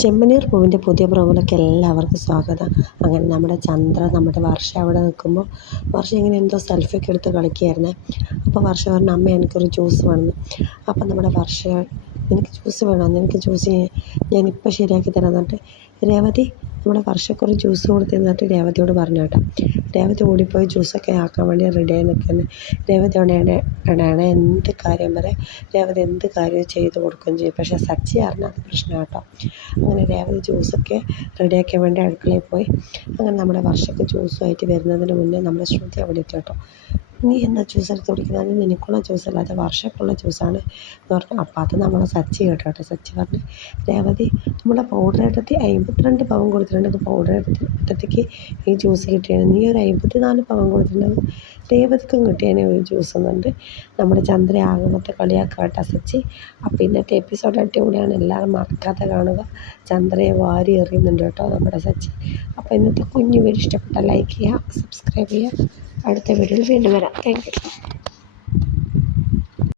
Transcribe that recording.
ചെമ്മനീർ പൂവിന്റെ പുതിയ പ്രോമിലേക്ക് എല്ലാവർക്കും സ്വാഗതം. അങ്ങനെ നമ്മുടെ ചന്ദ്ര നമ്മുടെ വർഷ അവിടെ നിൽക്കുമ്പോൾ വർഷ ഇങ്ങനെ എന്തോ സെൽഫിയൊക്കെ എടുത്ത് കളിക്കുകയായിരുന്നേ. അപ്പോൾ വർഷ പറഞ്ഞു അമ്മ എനിക്കൊരു ജ്യൂസ് വേണം. അപ്പം നമ്മുടെ വർഷ നിനക്ക് ജ്യൂസ് വേണം? നിനക്ക് ജ്യൂസ് ഞാനിപ്പോൾ ശരിയാക്കി തരാം എന്നിട്ട് രേവതി നമ്മുടെ വർഷക്കൊരു ജ്യൂസ് കൊടുത്തു എന്നിട്ട് രേവതിയോട് പറഞ്ഞു കേട്ടോ. രേവതി ഓടിപ്പോയി ജ്യൂസൊക്കെ ആക്കാൻ വേണ്ടി റെഡിയായി നിൽക്കുന്നു രേവതി ഇടയാണ് എന്ത് കാര്യം വരെ രേവതി എന്ത് കാര്യം ചെയ്ത് കൊടുക്കുകയും ചെയ്യും. പക്ഷേ സച്ചി അറിഞ്ഞാൽ അത് പ്രശ്നം കേട്ടോ. അങ്ങനെ രേവതി ജ്യൂസൊക്കെ റെഡിയാക്കാൻ വേണ്ടി അടുക്കളയിൽ പോയി. അങ്ങനെ നമ്മുടെ വർഷക്ക് ജ്യൂസുമായിട്ട് വരുന്നതിന് മുന്നേ നമ്മുടെ ശ്രുതി അവിടെ എത്തി കേട്ടോ. നീ എന്താ ജ്യൂസ് എടുത്ത് കുടിക്കുന്നത്? അത് നിനക്കുള്ള ജ്യൂസല്ല അത് വർഷക്കുള്ള ജ്യൂസാണ് എന്ന് പറഞ്ഞു അപ്പം അത് നമ്മൾ സച്ചി കേട്ടോ കേട്ടോ. സച്ചി പറഞ്ഞു രേവതി നമ്മളെ പൗഡർ ഇട്ടത്തി അമ്പത്തിരണ്ട് പവൻ കൊടുത്തിട്ടുണ്ട്. അത് പൗഡർ ഇട്ടത്തേക്ക് ഈ ജ്യൂസ് കിട്ടിയാണ്. നീ ഒരു അമ്പത്തി നാല് പവൻ കൊടുത്തിട്ടുണ്ട്. രേവതിക്കും കിട്ടിയാണ് ഒരു ജ്യൂസ് എന്നുണ്ട് നമ്മുടെ ചന്ദ്ര ആകുമത്തെ കളിയാക്കുക കേട്ടോ സച്ചി. അപ്പം ഇന്നത്തെ എപ്പിസോഡ് അടിപൊളിയാണ്. എല്ലാവരും മറക്കാതെ കാണുക. ചന്ദ്രയെ വാരി എറിയുന്നുണ്ട് കേട്ടോ നമ്മുടെ സച്ചി. അപ്പോൾ ഇന്നത്തെ കുഞ്ഞു വീട് ഇഷ്ടപ്പെട്ടാൽ ലൈക്ക് ചെയ്യുക സബ്സ്ക്രൈബ് ചെയ്യുക. അടുത്ത വീഡിയോയിൽ വീണ്ടും വരാം. താങ്ക്